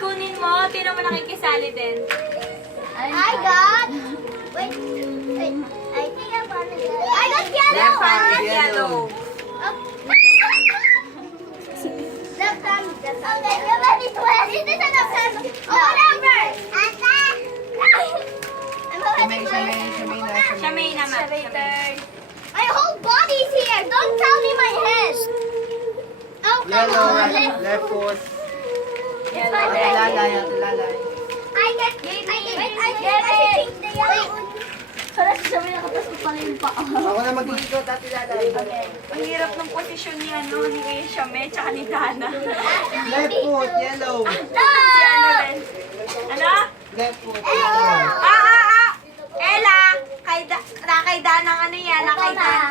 kunin mo. Tinan mo nakikisali din. I got. Wait. I think I found it. I got yellow. Left hand is Yellow. Left hand. Okay, you're ready to win. Is this enough time? Oh, whatever. I'm already Siya may naman. My whole body's here. Don't tell me my head. Oh, come Yellow, on. left foot. Yellow. Lalay, lalay. I get it. I think the yellow one. Para sabi nakapasok pala yung paa. Ako na mag-iikot, ate lalay. Ang hirap ng posisyon ni ni Shame, tsaka ni Dana. Left foot, yellow. Si ano rin. Ano? Left foot, yellow. Ella! Kay Dana ang ano yan, kay Dana.